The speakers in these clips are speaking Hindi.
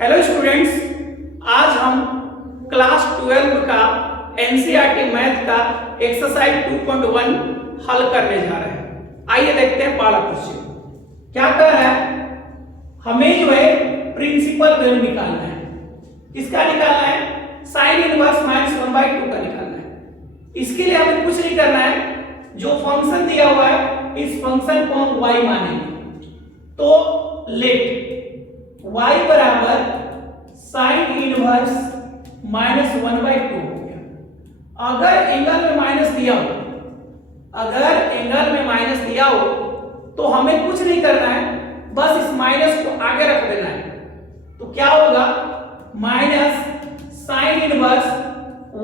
हेलो स्टूडेंट्स, आज हम क्लास 12 का एनसीईआरटी मैथ का एक्सरसाइज 2.1 हल करने जा रहे हैं। आइए देखते हैं पहला क्वेश्चन क्या कर रहा है। हमें जो है प्रिंसिपल वैल्यू निकालना है। किसका निकालना है? साइन इनवर्स माइनस 1/2 का निकालना है। इसके लिए हमें कुछ नहीं करना है, जो फंक्शन दिया हुआ है इस फंक्शन को हम y मानेंगे। तो लेट y बराबर साइन इनवर्स माइनस 1/2 हो गया। अगर एंगल में माइनस दिया हो तो हमें कुछ नहीं करना है, बस इस माइनस को आगे रख देना है। तो क्या होगा? Minus sine inverse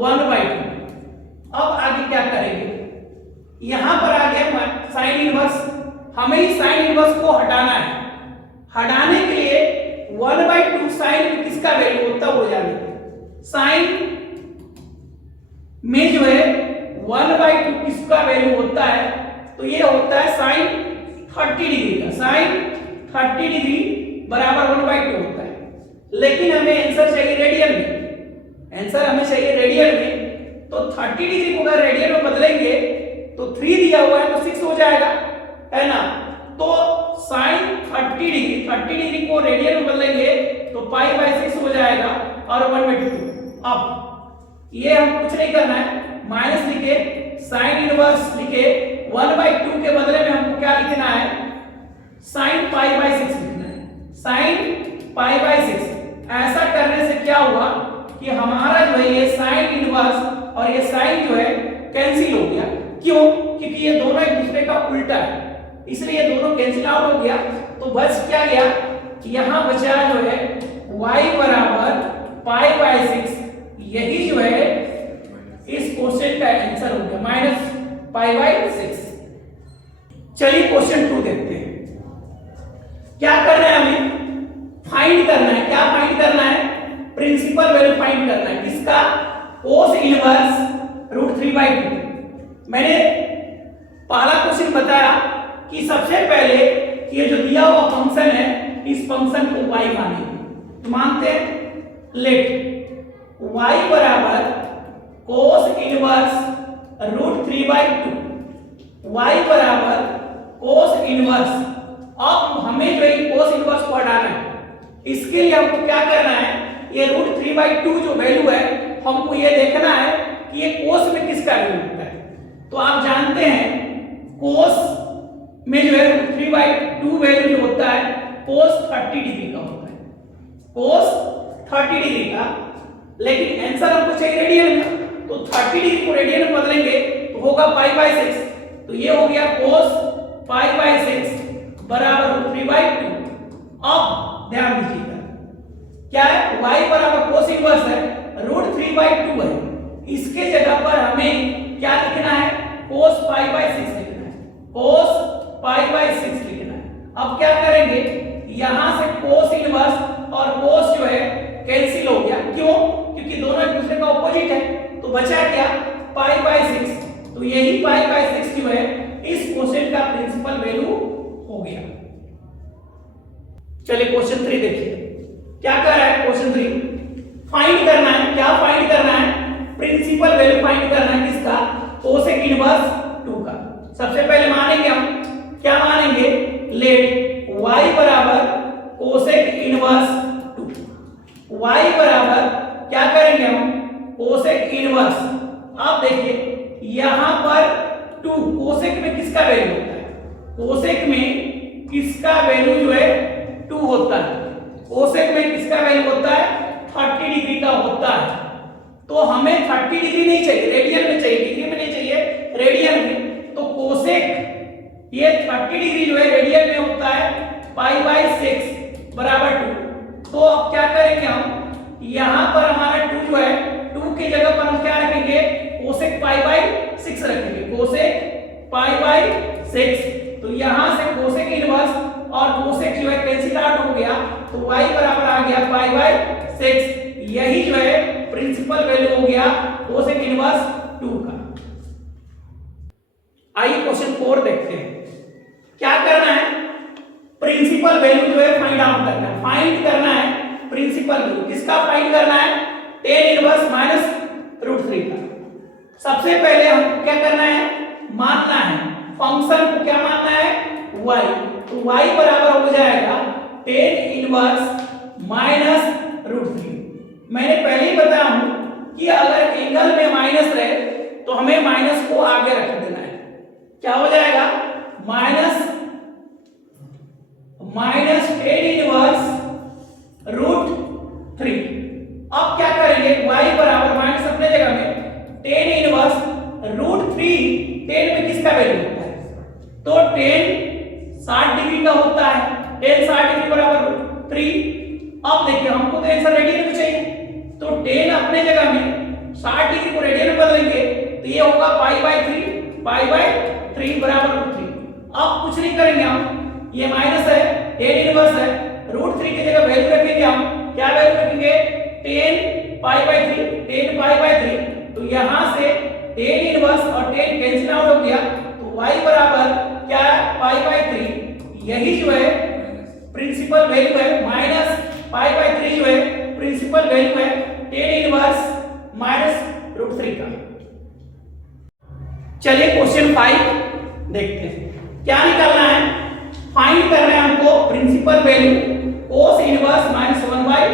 1/2। अब आगे क्या करेंगे? यहां पर आ गया साइन इनवर्स, हमें इस साइन इनवर्स को हटाना है। हटाने के लिए 1/2 साइन में किसका वैल्यू होता है वो जानेंगे। साइन में जो है 1/2 किसका वैल्यू होता है? तो ये होता है साइन 30 डिग्री का। साइन 30 डिग्री बराबर 1/2 होता है। लेकिन हमें आंसर चाहिए रेडियन में। आंसर हमें चाहिए रेडियन में। तो 30 डिग्री को अगर रेडियन में बदलेंगे तो 3 दिया हुआ है तो 6 हो जाएगा, है ना। तो साइन 30 डिग्री को रेडियन में बदलेंगे तो π/6 हो जाएगा और 1/2। अब ये हम कुछ नहीं करना है, माइनस लिखे, साइन इनवर्स लिखे, 1/2 के बदले में हमको क्या लिखना है? साइन π/6 लिखना है। साइन π/6। ऐसा करने से क्या हुआ कि हमारा जो है ये साइन इनवर्स और ये साइन जो है कैंसिल हो गया। क्यों? क्योंकि ये दोनों एक दूसरे का उल्टा है, इसलिए ये दोनों कैंसिल आउट हो गया। तो बच क्या गया? यहां बचा जो है y बराबर π/6। यही जो है इस क्वेश्चन का आंसर हो गया, माइनस π/6। चलिए क्वेश्चन 2 देखते हैं। क्या करना है? हमें फाइंड करना है। क्या फाइंड करना है? प्रिंसिपल वैल्यू फाइंड करना है। किसका? cos inverse √3/2। मैंने पहला क्वेश्चन बताया कि सबसे पहले ये जो दिया हुआ फंक्शन है इस फंक्शन को y मानेंगे। तो मानते हैं लेट y बराबर cos इनवर्स √3/2। y बराबर cos इनवर्स। अब हमें जो है cos इनवर्स को हटाना है। इसके लिए हमको क्या करना है? ये √3/2 जो वैल्यू है हमको ये देखना है कि ये cos में किसका वैल्यू होता है। तो आप जानते हैं cos में जो है √3/2 वैल्यू जो होता है cos 30 डिग्री का होता है। cos 30 डिग्री का, लेकिन आंसर हमको चाहिए रेडियन में। तो 30 डिग्री को रेडियन में बदलेंगे तो होगा π/6। तो ये हो गया cos π/6 बराबर √3/2। अब ध्यान दीजिएगा क्या है? y बराबर cos इनवर्स है, √3/2 है। इसके जगह पर हमें क्या लिखना है? cos π/6 लिखना है। cos π/6 लिखना है। अब क्या करेंगे? यहां से cos इनवर्स और cos जो है कैंसिल हो गया। क्यों? क्योंकि दोनों एक दूसरे का ऑपोजिट है। तो बचा क्या? π/6। तो यही π/6 जो है इस क्वेश्चन का प्रिंसिपल वैल्यू हो गया। चलिए क्वेश्चन 3 देखिए। क्या कर रहा है क्वेश्चन 3? फाइंड करना है। क्या फाइंड करना है? प्रिंसिपल वैल्यू फाइंड करना है। किसका? कोसेक इनवर्स 2 का। सबसे पहले मानेंगे हम, क्या मानेंगे? लेट y बराबर कोसेक इनवर्स 2। y बराबर क्या करेंगे हम? Cosec inverse. अब देखिए यहां पर 2 कोसेक में किसका वैल्यू होता है? कोसेक में किसका वैल्यू जो है 2 होता है। कोसेक में किसका वैल्यू होता है? 30 डिग्री का होता है। तो हमें 30 डिग्री नहीं चाहिए, रेडियन में चाहिए, डिग्री में नहीं चाहिए, रेडियन में। तो कोसेक ये 30 डिग्री जो है रेडियन में होता है π/6 बराबर 2। तो अब क्या करेंगे हम? यहां पर हमारा 2 जो है 2 की जगह पर हम क्या रखेंगे? कोसेक π/6 रखेंगे। कोसेक π/6। तो यहां से कोसेक इनवर्स और कोसेक जो है कैंसिल आउट हो गया। तो y बराबर आ गया π/6। यही जो है प्रिंसिपल वैल्यू हो गया कोसेक इनवर्स 2 का। आइए क्वेश्चन 4 देखते हैं। क्या करना है? प्रिंसिपल वैल्यू जो है फाइंड आउट करना है। फाइंड करना है प्रिंसिपल प्रिंसिपल वैल्यू किसका फाइंड करना है, टेन इनवर्स माइनस रूट 3 का। सबसे पहले हमको क्या करना है, मानना है फंक्शन को, क्या मानना है, y। तो y बराबर हो जाएगा टेन इनवर्स माइनस रूट 3। मैंने पहले ही बताया हूं कि अगर एंगल में माइनस रहे तो हमें माइनस को आगे रख देना है। क्या हो जाएगा, माइनस टेन इनवर्स रूट 3। अब क्या करेंगे, y बराबर माइनस अपने जगह में टेन इनवर्स रूट 3। टेन में किसका वैल्यू होता है, तो टेन 60 डिग्री का होता है, टेन 60 डिग्री बराबर रूट 3। अब देखिए हमको तो आंसर रेडियन में चाहिए, तो टेन अपने जगह में 60 डिग्री को रेडियन में बदलेंगे तो ये होगा पाई बाई 3 बराबर रूट 3। अब कुछ नहीं करेंगे हम, ये माइनस है, टेन इनवर्स है, रूट 3 की जगह वैल्यू रखेंगे हम, क्या वैल्यू रखेंगे, टेन पाई बाई 3। तो यहां से टेन इनवर्स और टेन कैंसिल आउट हो गया, तो y बराबर क्या है, पाई बाई 3। यही जो है प्रिंसिपल वैल्यू है, माइनस पाई बाई 3 जो है प्रिंसिपल वैल्यू है टेन इनवर्स माइनस रूट 3 का। चलिए क्वेश्चन 5 देखते हैं, क्या निकालना है, फाइंड करना है हमको principal value cos inverse minus 1/2।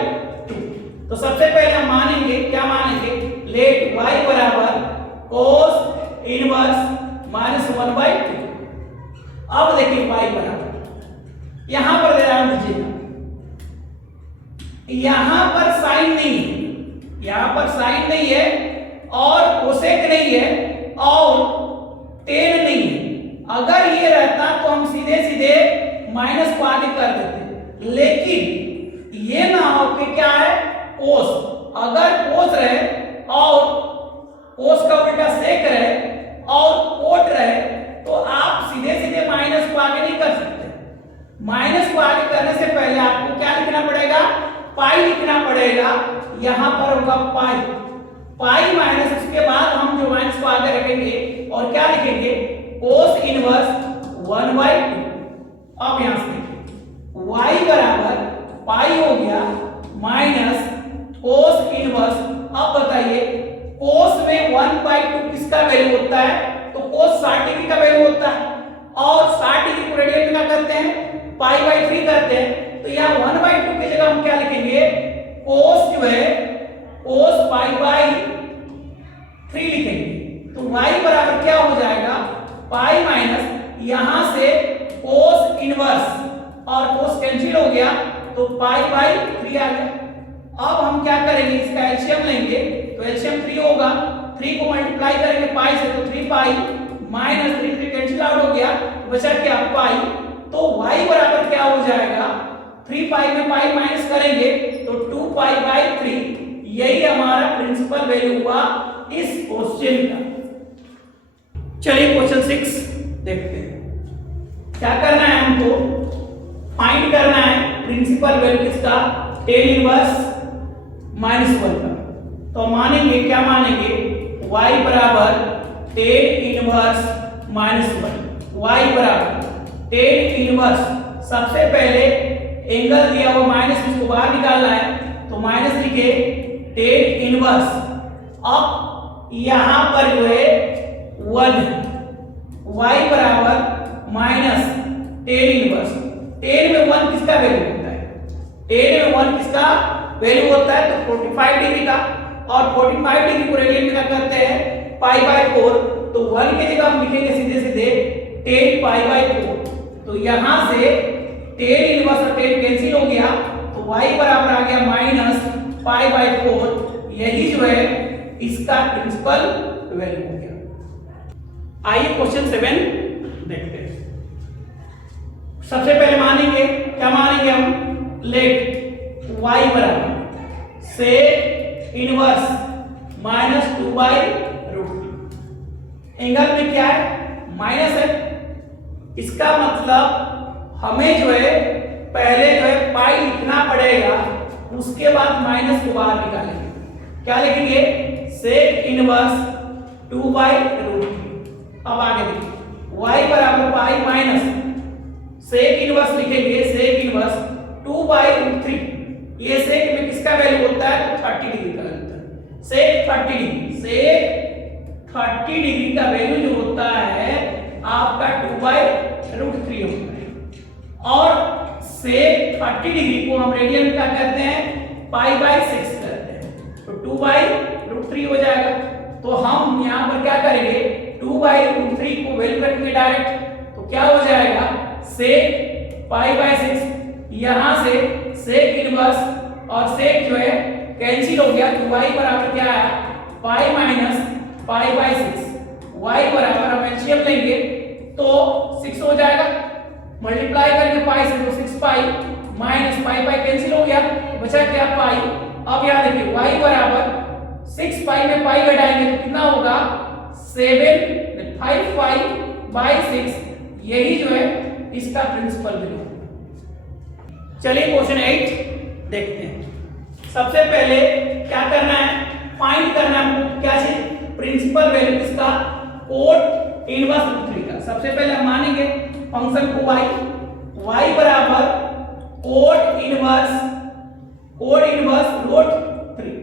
तो सबसे पहले हम मानेंगे, क्या मानेंगे, लेट y बराबर cos इनवर्स माइनस 1/2। अब देखिए y बराबर, यहां पर दे रहा दीजिएगा, यहां पर साइन नहीं है, यहां पर साइन नहीं है और कोसेक नहीं है और टेन नहीं है। अगर ये रहता तो हम सीधे सीधे माइनस को आगे कर देते, लेकिन ये ना हो कि क्या है, कोस। अगर कोस रहे और कोस का उल्टा सेक रहे और कोट रहे तो आप सीधे सीधे माइनस को आगे नहीं कर सकते। माइनस को आगे करने से पहले आपको क्या लिखना पड़ेगा, पाई लिखना पड़ेगा। यहां पर होगा पाई माइनस, उसके बाद हम जो माइनस को आगे रखेंगे और क्या लिखेंगे, कोस इनवर्स 1/2। अब यहां से y बराबर पाई हो गया माइनस कोस इनवर्स। अब बताइए कोस में 1/2 किसका वैल्यू होता है, तो कोस 60 डिग्री का वैल्यू होता है और 60 डिग्री को रेडियन में क्या करते हैं, पाई बाई 3 करते हैं। तो यहाँ 1/2 की जगह हम क्या लिखेंगे, कोस जो है कोस पाई बाई 3 लिखेंगे। तो y बराबर क्या हो जाएगा, पाई माइनस यहां से कोस इनवर्स और कोस कैंसिल हो गया तो पाई बाई 3 आ गया। अब हम क्या करेंगे, इसका एलसीएम लेंगे तो एलसीएम 3 होगा, 3 को मल्टीप्लाई करेंगे पाई से तो 3 पाई माइनस 3 कैंसिल आउट हो गया, बचा क्या, पाई। तो y बराबर क्या हो जाएगा, 3 पाई में पाई माइनस करेंगे तो 2 पाई बाई 3। यही हमारा प्रिंसिपल वैल्यू हुआ इस क्वेश्चन का। चलिए क्वेश्चन 6 देखते हैं, क्या करना है हमको, फाइंड करना है प्रिंसिपल वैल्यू किसका, टेन इनवर्स माइनस 1 का। तो मानेंगे, क्या मानेंगे, y बराबर टेन इनवर्स माइनस 1। y बराबर टेन इनवर्स, सबसे पहले एंगल दिया हुआ माइनस, इसको बाहर निकालना है तो माइनस लिखे टेन इनवर्स। अब यहां पर जो है 1 y बराबर माइनस टेन इनवर्स। टेन में 1 किसका वैल्यू होता है, टेन में 1 किसका वैल्यू होता है, तो 45 डिग्री का, और 45 डिग्री को रेडियन में क्या करते हैं, पाई बाई 4। तो 1 की जगह हम लिखेंगे सीधे सीधे 10 पाई बाई 4। तो यहां से टेन इनवर्स और टेन कैंसिल हो गया तो y बराबर आ गया माइनस पाई बाई 4। यही जो है इसका प्रिंसिपल वैल्यू हो गया। आइए क्वेश्चन 7 देखते हैं। सबसे पहले मानेंगे, क्या मानेंगे हम, लेट y बराबर सेक इनवर्स माइनस 2/√3। एंगल में क्या है, माइनस है, इसका मतलब हमें जो है पहले जो है पाई लिखना पड़ेगा, उसके बाद माइनस को बाहर निकालेंगे। क्या लिखेंगे, सेक इनवर्स 2/√3। अब आगे देखिए y बराबर पाई माइनस सेक इनवर्स लिखेंगे, सेक इनवर्स 2/√3। ये सेक में किसका वैल्यू होता है? तो 30 डिग्री का वैल्यू होता है। सेक 30 डिग्री, सेक 30 डिग्री का वैल्यू जो होता है आपका 2/√3 होता है। और सेक 30 डिग्री को हम रेडियन क्या कहते हैं? π/6 कहते हैं। तो 2/√3 हो जाएगा। तो हम यहाँ पर क्या करेंगे? 2/√3 को वैल्यू रखेंगे डायरेक्ट, तो क्या हो जाएगा? सेक π/6, यहाँ से सेक इनवर्स और सेक जो है कैंसिल हो गया, तो y बराबर क्या है? Pi minus π/6। y बराबर हम एलसीएम लेंगे तो 6 हो जाएगा, मल्टीप्लाई करेंगे पाई से तो 6 पाई माइनस पाई कैंसिल हो गया, बचा क्या? पाई। अब यहाँ देखिए y बराबर 6 पाई में पाई घटाएंगे तो कितना होगा? 5 पाई/6। यही जो है इसका प्रिंसिपल वैल्यू। चलिए क्वेश्चन 8 देखते हैं। सबसे पहले क्या करना है? फाइंड करना है हमको क्या चीज? प्रिंसिपल वैल्यू किसका? कोट इनवर्स √3 का। सबसे पहले हम मानेंगे फंक्शन को y बराबर कोट इनवर्स √3।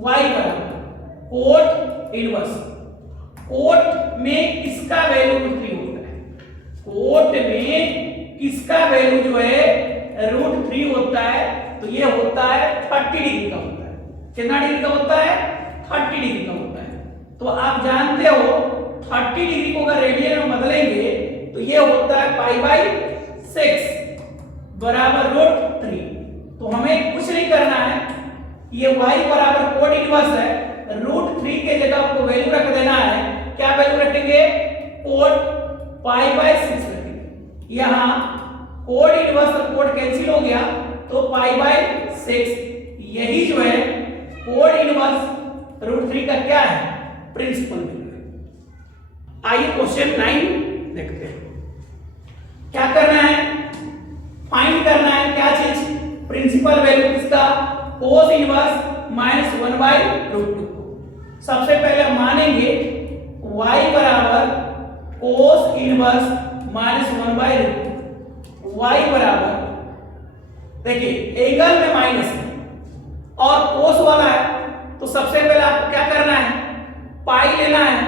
y बराबर कोट इनवर्स, कोट में किसका वैल्यू √3 होता है? कोट में किसका वैल्यू जो है √3 होता है? तो ये होता है 30 डिग्री का होता है। कितना डिग्री का होता है? 30 डिग्री का होता है। तो आप जानते हो 30 डिग्री को अगर रेडियन में बदलेंगे तो ये होता है π/6 बराबर √3। तो हमें कुछ नहीं करना है, ये y बराबर कोट इनवर्स है, √3 के जगह आपको वैल्यू रख देना है। क्या वैल्यू रखेंगे? कोट π/6 रखेंगे। यहाँ कोट इनवर्स और कोट कैंसिल हो गया तो π/6। यही जो है कोट इनवर्स √3 का क्या है? प्रिंसिपल वैल्यू है। आइए क्वेश्चन 9 देखते हैं। क्या करना है? फाइंड करना है क्या चीज? प्रिंसिपल वैल्यू किसका? Cos inverse -1/√2। सबसे पहले हम मानेंगे y बराबर कोस इनवर्स -1/√2। y बराबर, देखिए एंगल में माइनस है और कोस वाला है, तो सबसे पहले आपको क्या करना है? पाई लेना है।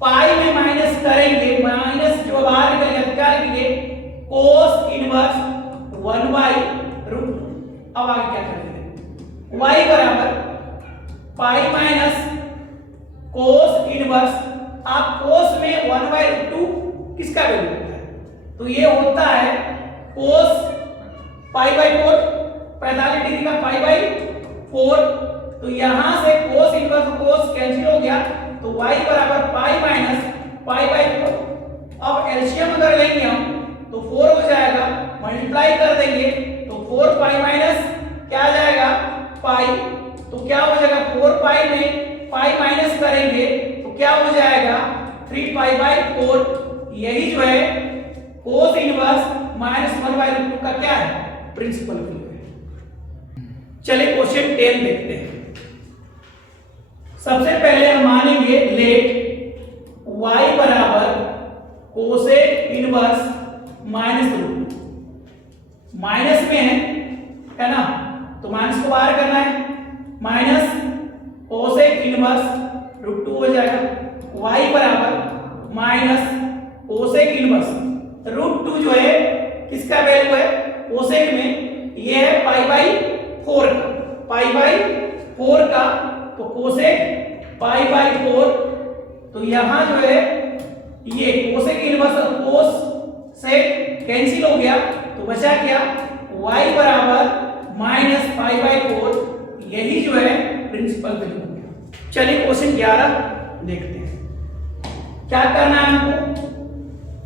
पाई में माइनस करेंगे, माइनस जो बाहर निकल गया क्या लिखेंगे? Cos inverse 1/√2। अब आगे क्या करेंगे? y बराबर पाई माइनस कोस इनवर्स, आप कोस में 1/√2 किसका वैल्यू होता है? तो ये होता है कोस π/4, 45 डिग्री का π/4। तो यहां से कोस इनवर्स कोस कैंसिल हो गया तो y बराबर पाई माइनस π/4। अब एलसीएम अगर लेंगे हम तो 4 हो जाएगा, मल्टीप्लाई कर देंगे तो 4 पाई माइनस क्या आ जाएगा? पाई। तो क्या हो जाएगा? 4 पाई में पाई माइनस करेंगे तो क्या हो जाएगा? 3 π/4। यही जो है कोस इनवर्स -1/√2 का क्या है? प्रिंसिपल वैल्यू है। चलिए क्वेश्चन 10 देखते हैं। सबसे पहले हम मानेंगे लेट y बराबर कोसेक इनवर्स -√2। माइनस में है ना, तो माइनस को बाहर करना है, माइनस कोसेक इनवर्स √2 हो जाएगा। y बराबर माइनस कोसेक इनवर्स √2 जो है किसका वैल्यू है? कोसेक में ये है π/4 का, π/4 का, तो कोसेक π/4। तो यहां जो है ये कोसेक इनवर्स और कोस से कैंसिल हो गया तो बचा क्या? y बराबर -π/4। यही जो है प्रिंसिपल वैल्यू हो गया। चलिए क्वेश्चन 11 देखते हैं। क्या करना है हमको?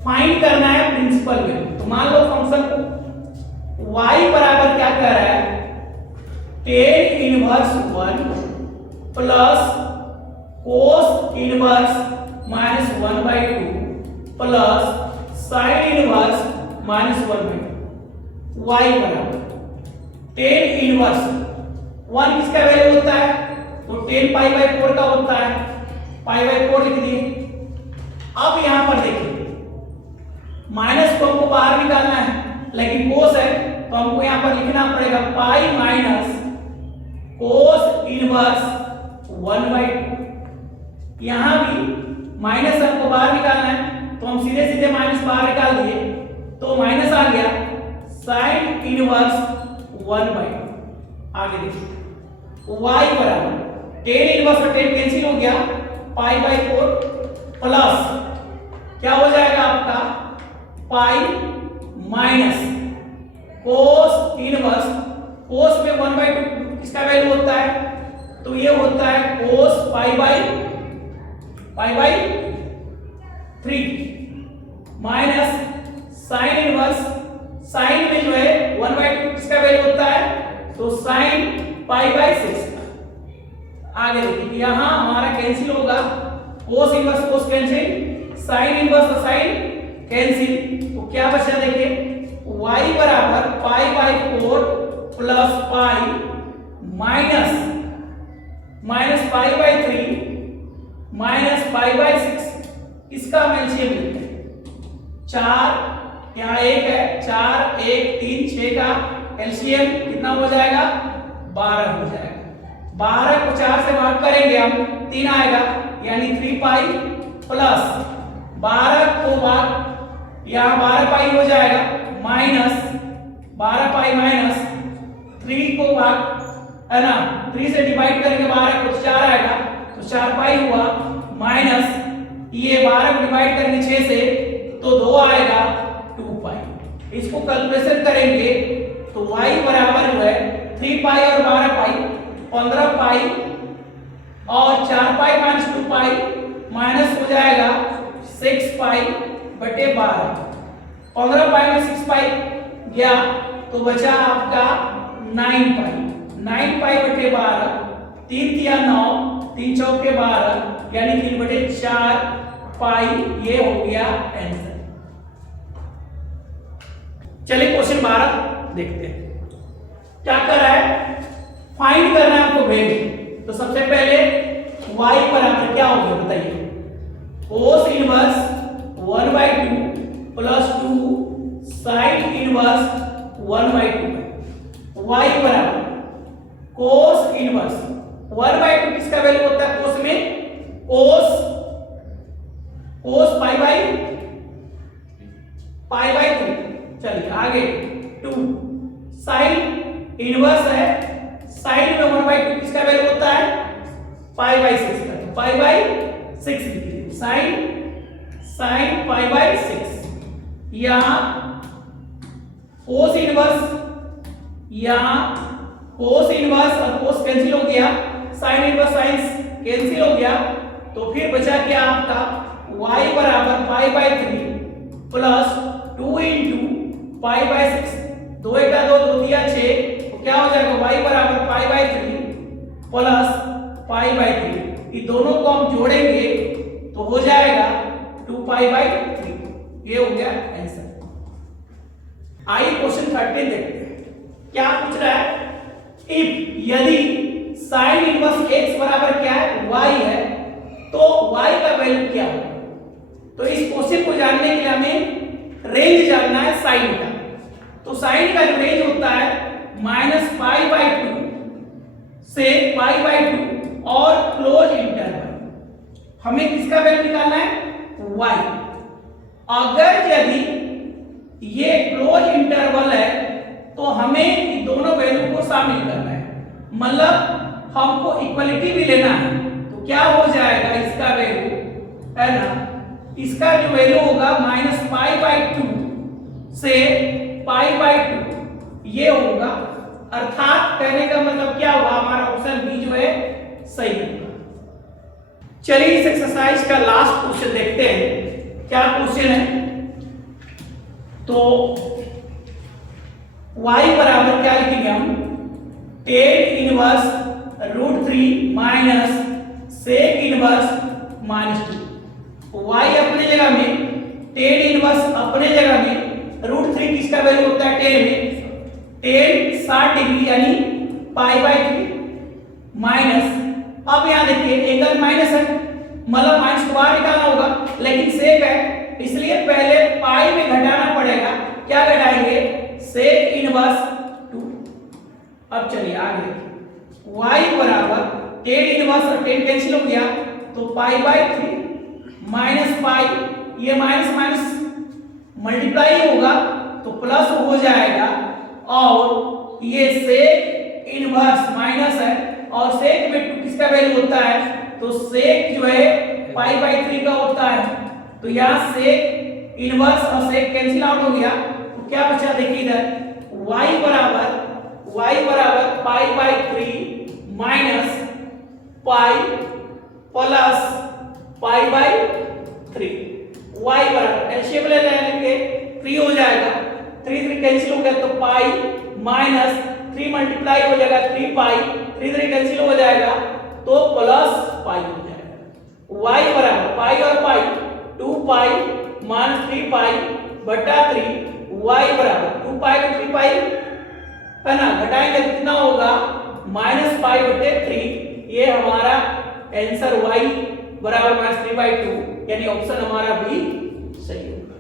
फाइंड करना है प्रिंसिपल वैल्यू। तो मान लो फंक्शन को y बराबर क्या कर रहा है? tan inverse 1 plus cos inverse -1/2 plus sine inverse -1/2। y बराबर tan इनवर्स 1 किसका वैल्यू होता है? तो tan π/4 का होता है, π/4 लिख दिए। अब यहां पर देखिए माइनस को हमको बाहर निकालना है लेकिन कोस है तो हमको यहाँ पर लिखना पड़ेगा पाई माइनस कोस इनवर्स 1/2। यहाँ भी माइनस हमको बाहर निकालना है तो हम सीधे सीधे माइनस बाहर निकाल दिए तो माइनस आ गया साइन इनवर्स 1/2। आगे देखिए y बराबर टेन इनवर्स और टेन कैंसिल हो गया पाई/4 प्लस क्या हो जाएगा आपका पाई माइनस कोस इनवर्स, कोस में 1/2 किसका वैल्यू होता है तो ये होता है कोस पाई/3 माइनस साइन इनवर्स, साइन में जो है 1/2 किसका वैल्यू होता है तो साइन पाई/6। आगे देखिए यहां हमारा कैंसिल होगा cos inverse cos cancel, sine inverse और साइन कैंसिल, तो क्या बचा देखिए y बराबर पाई/4 प्लस पाई माइनस पाई/3 माइनस पाई/6 इसका एलसीएम लेते हैं 4, यहाँ 1 है 4 1 3 6 का एलसीएम कितना हो जाएगा 12 हो जाएगा। 12 को 4 से भाग करेंगे हम 3 आएगा यानी 3 पाई प्लस 12 को भाग यहाँ 12 पाई हो जाएगा माइनस 12 पाई माइनस 3 को भाग है ना 3 से डिवाइड करेंगे 12 को 4 आएगा तो 4 पाई हुआ माइनस ये 12 को डिवाइड करेंगे 6 से तो 2 आएगा 2 पाई। इसको कैलकुलेशन करेंगे तो y बराबर जो है 3 पाई और 12 पाई 15 पाई और 4 पाई माइनस 2 पाई माइनस हो जाएगा 6 पाई बटे 12। 15 पाई में 6 पाई गया तो बचा आपका 9 पाई। 9 पाई बटे 12 3 तिया 9 3 चौके 12 यानी 3 बटे 4 पाई, ये हो गया आंसर। चलिए क्वेश्चन 12 देखते हैं क्या कर रहा है, फाइंड करना है आपको वैल्यू। तो सबसे पहले y बराबर क्या होगा बताइए cos inverse 1/2 plus 2 sine inverse 1/2 y बराबर कोस इनवर्स 1/2 किसका वैल्यू होता है कोस में कोस पाई/3। चलिए आगे 2 साइन इनवर्स है, साइन में 1/2 किसका वैल्यू होता है पाई/6 का, तो पाई/6 लिखिए साइन पाई/6। यहां कोस इनवर्स और कोस कैंसिल हो गया, साइन इनवर्स साइन कैंसिल हो गया तो फिर बचा क्या आपका y बराबर पाई/3 प्लस 2 इंटू पाई/6, 2 का 2 2 दिया 6 तो क्या हो जाएगा y बराबर पाई/3 प्लस पाई/3। ये दोनों को हम जोड़ेंगे तो हो जाएगा 2 पाई/3। ये हो गया आंसर। आइए क्वेश्चन 13 देखते हैं क्या पूछ रहा है, इफ यदि साइन इनवर्स x बराबर क्या है y है तो y का वैल्यू क्या होगा। तो इस क्वेश्चन को जानने के लिए हमें रेंज जानना है साइन का। तो साइन का जो रेंज होता है -पाई/2 से पाई/2 और क्लोज इंटरवल। हमें किसका वैल्यू निकालना है y। अगर यदि ये क्लोज इंटरवल है तो हमें इन दोनों वैल्यू को शामिल करना है, मतलब हमको इक्वलिटी भी लेना है। तो क्या हो जाएगा इसका वैल्यू है ना, इसका जो वैल्यू होगा -पाई/2 से पाई/2 ये होगा, अर्थात कहने का मतलब क्या होगा हमारा ऑप्शन बी जो है सही होगा। चलिए इस एक्सरसाइज का लास्ट क्वेश्चन देखते हैं क्या क्वेश्चन है। तो y बराबर क्या लिखेंगे हम tan inverse √3 minus sec inverse -2। y अपने जगह में टेन इनवर्स अपने जगह में √3 किसका वैल्यू होता है 10 में 10 60 डिग्री यानी पाई/3 माइनस, अब यहां देखिए एंगल माइनस है मतलब माइनस को बाहर निकालना होगा, लेकिन सेक है इसलिए पहले पाई में घटाना पड़ेगा। क्या घटाएंगे अब चलिए आगे देखिए, y बराबर टेन इनवर्स और टेन कैंसिल हो गया तो पाई बाई 3 माइनस पाई, ये माइनस माइनस मल्टीप्लाई होगा तो प्लस हो जाएगा, और ये सेक इनवर्स माइनस है और सेक में 2 किसका वैल्यू होता है, तो सेक जो है पाई बाई 3 का होता है, तो यहाँ सेक इनवर्स और सेक कैंसिल आउट हो गया तो क्या बचा देखिए इधर, y बराबर pi by 3 minus pi plus pi by 3, y बराबर एलसीएम ले लेंगे 3 हो जाएगा, 3 कैंसिल हो गया तो पाई माइनस 3 मल्टीप्लाई हो जाएगा 3 पाई, 3 कैंसिल हो जाएगा तो प्लस पाई हो जाएगा। y बराबर पाई और पाई 2 पाई माइनस 3 पाई बटा 3, y बराबर 2 पाई को 3 पाई है ना, घटाएंगे तो कितना होगा माइनस पाई बटे 3, ये हमारा आंसर y बराबर -3/2 यानी ऑप्शन हमारा बी सही होगा।